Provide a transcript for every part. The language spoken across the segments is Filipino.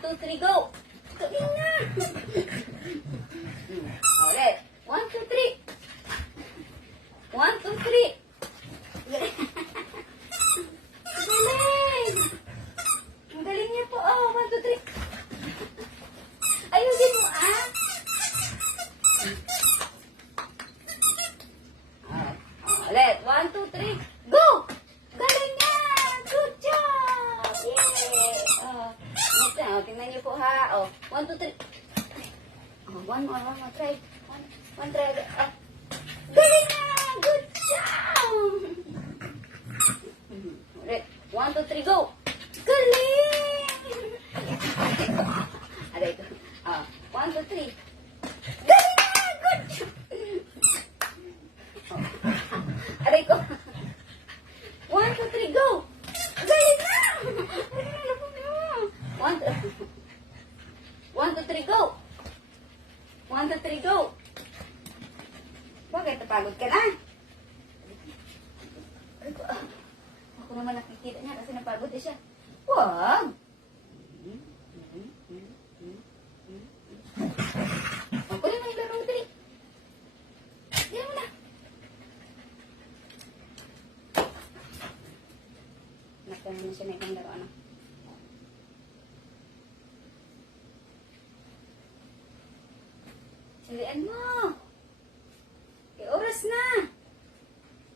two, three, go! Galing na! Ulit. One, two, three. One, two, three. Galing! Ang galing niya po. Oh, one, two, three. Ayusin mo, ah, Ulit. One, two, three. Go! Galing niya! Good job! Yay! Oh, next na. Oh, tingnan niyo po, ha. Oh, one, two, three. Oh, one more, one more. Try. One, one try. Na! Good job! Ulit. One, two, three, go! Galing! Aray ko. Ah, one, two, three. Galing na! Good job! Oh. Aray ko. One, two, three, go! Galing na! One, two, one, two, three, go! One, two, three, go! Bakit? Napagod ka na? Ako naman nakikita niya kasi napagod eh siya. Wag! Ako naman yung laro mo dali. Yan mo na. Nagkaroon na siya na ibang laro, ano? Salian mo! Eh, oras na!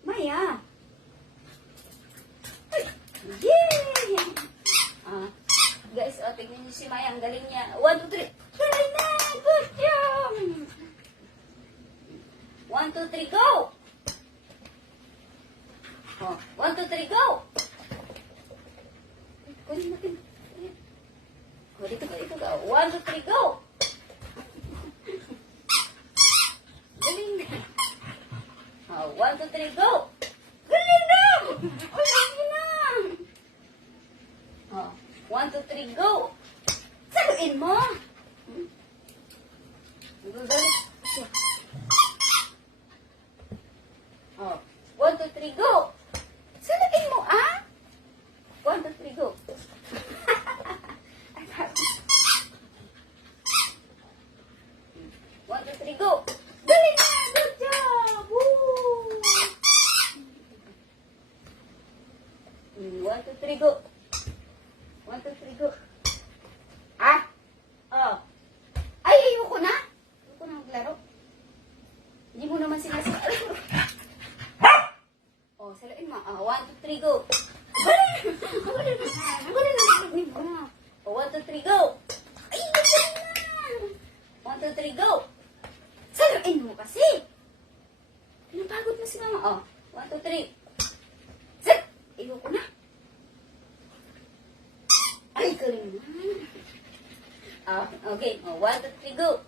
Maya! Ay! Yay! Ah, guys, oh, tignan niyo si Maya. Ang galing niya. One, two, three. Galing na! Good job! One, two, three, go! Oh, one, two, three, go! Kunin natin. Oh, dito ka, dito ka. One, two, three, go! Galing na. Oh, one, two, three, go! Galing na! Oh, galing na! Oh, one, two, three, go! Saluin mo! Hmm? Oh, one, two, three, go! Saluin mo, ah! One, two, three, go! One, two, three, go! Galing na! Good job! Woo! Mm, One, two, three, go! One, two, three, go! Ah! Oh! Ay, ayoko na! Ayoko na maglaro. Hindi mo naman sinasabi. Oh, salain mo. Ah, one, two, three, go! Oh, one, two, three, go! Ay! One, two, three, go! Saluin mo kasi! Pinapagod mo si mama. Oh, one, two, three. Sit! Ayoko na. Galing na. Ah, okay. Oh, one, two, three, go.